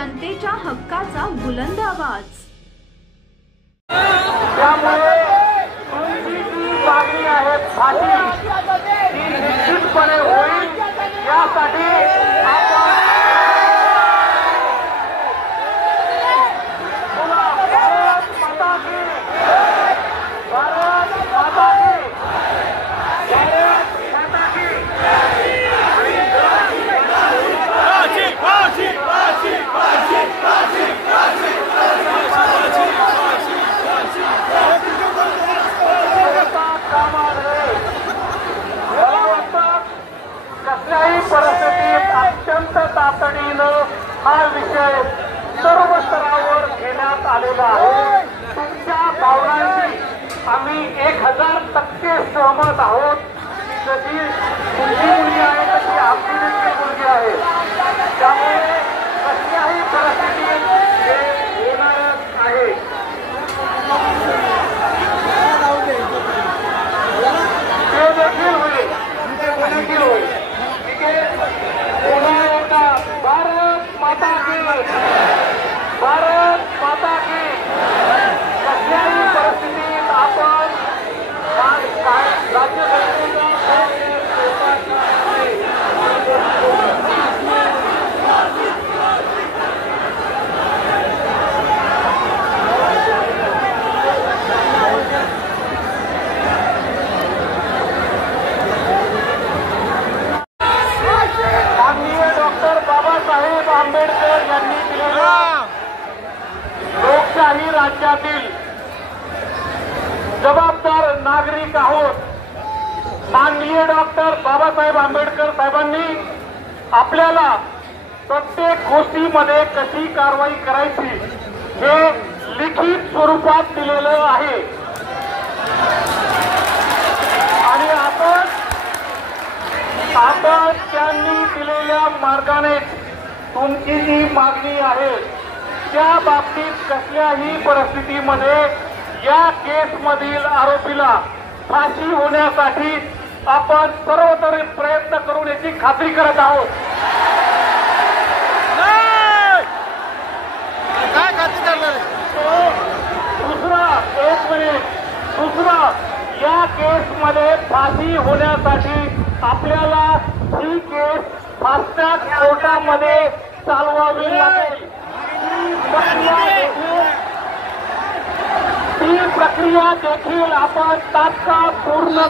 जनतेच्या हक्काचा बुलंद आवाज। त्यामुळे तुमची जी मागणी आहे फाशी ती निश्चितपणे होईल यासाठी परिस्थितीत अत्यंत तातडीनं हा विषय सर्व स्तरावर घेण्यात आलेला आहे। तुमच्या भावनांशी आम्ही 1000% सहमत आहोत। जशी तुमची मुलगी आहे तशी आमची देखील मुलगी आहे, त्यामुळे कसल्याही परिस्थितीत हे होणारच आहे। ते देखील होईल, ते देखील होईल। भारत माता की, भारत माता की। कसल्याही परिस्थितीत आपण राज्य आंबेडकर यांनी दिलेल्या लोकशाही राज्यातील जबाबदार नागरिक आहोत। माननीय डॉक्टर बाबासाहेब आंबेडकर साहेबांनी आपल्याला प्रत्येक गोष्टीमध्ये कशी कारवाई करायची हे लिखित स्वरूपात दिलेलं आहे आणि आपण त्यांनी दिलेल्या मार्गाने तुमची जी मागणी आहे त्या बाबतीत कसल्याही परिस्थितीमध्ये या केसमधील आरोपीला फाशी होण्यासाठी आपण सर्वतरी प्रयत्न करून याची खात्री करत आहोत। काय खात्री करणार? दुसरा या केसमध्ये फाशी होण्यासाठी आपल्याला ही केस फास्ट ट्रॅक कोर्टामध्ये चालवावी लागेल। ती प्रक्रिया देखील आपण तात्काळ पूर्ण